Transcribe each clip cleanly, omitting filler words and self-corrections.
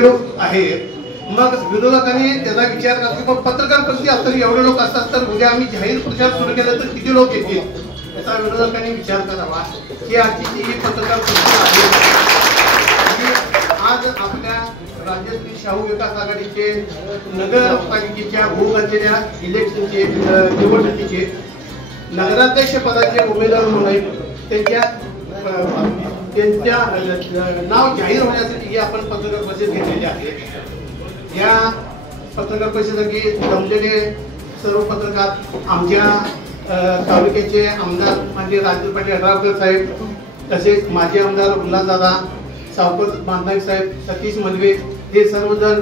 लोक आहेत, मग विरोधकांनी त्याचा विचार करा की पत्रकार परिषदेत असताना एवढे लोक असतात तर उद्या आम्ही जाहीर प्रचार सुरू केला तर किती लोक येतील, याचा विरोधकांनी विचार करावा की आजची जी पत्रकार परिषद आहे आज आपल्या राजश्री शाहू विकास आघाडीचे नगरपालिकेच्या होऊ घातलेल्या इलेक्शनचे निवडणुकीचे नगराध्यक्ष पदाचे उमेदवार म्हणून त्यांच्या नाव जाहीर होण्यासाठी ही आपण पत्रकार परिषद घेतलेली आहे। या पत्रकार परिषदेसाठी जमलेले सर्व पत्रकार आमच्या तालुक्याचे आमदार म्हणजे राजू पाटील अड्रावकर साहेब, तसेच माजी आमदार उल्हासदादा सावकर बांधनाईक साहेब, सतीश मलवे, हे सर्वजण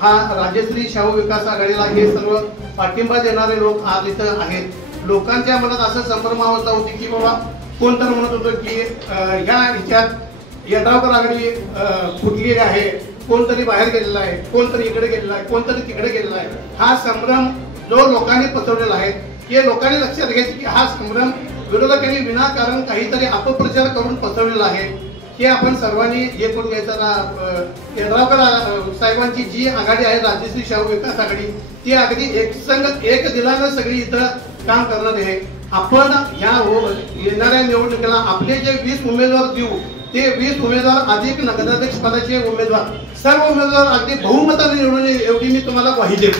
हा राजश्री शाहू विकास आघाडीला हे सर्व पाठिंबा देणारे लोक आज इथं आहेत। लोकांच्या मनात असं संभ्रमावस्था होती की बाबा कोण तर म्हणत होतं की ह्या ह्याच्यात यड्रावकर आघाडी फुटलेली आहे, कोणतरी बाहेर गेलेला आहे, कोणतरी इकडे गेलेला आहे, कोणतरी तिकडे गेलेला आहे। हा संभ्रम जो लोकांनी पसरवलेला आहे हे लोकांनी लक्षात घ्यायचे की हा संभ्रम विरोधकांनी विनाकारण काहीतरी अपप्रचार करून पसरवलेला आहे, हे आपण सर्वांनी हे करून घ्यायचं। यड्रावकर साहेबांची जी आघाडी आहे राजश्री शाहू विकास आघाडी ती अगदी एक दिलानं सगळी इथं काम करणार आहे। आपण या येणाऱ्या निवडणुकीला आपले जे 20 उमेदवार देऊ ते 20 उमेदवार अधिक नगराध्यक्ष पदाचे उमेदवार सर्व उमेदवार अगदी बहुमताने निवडून एवढी मी तुम्हाला ग्वाही देतो।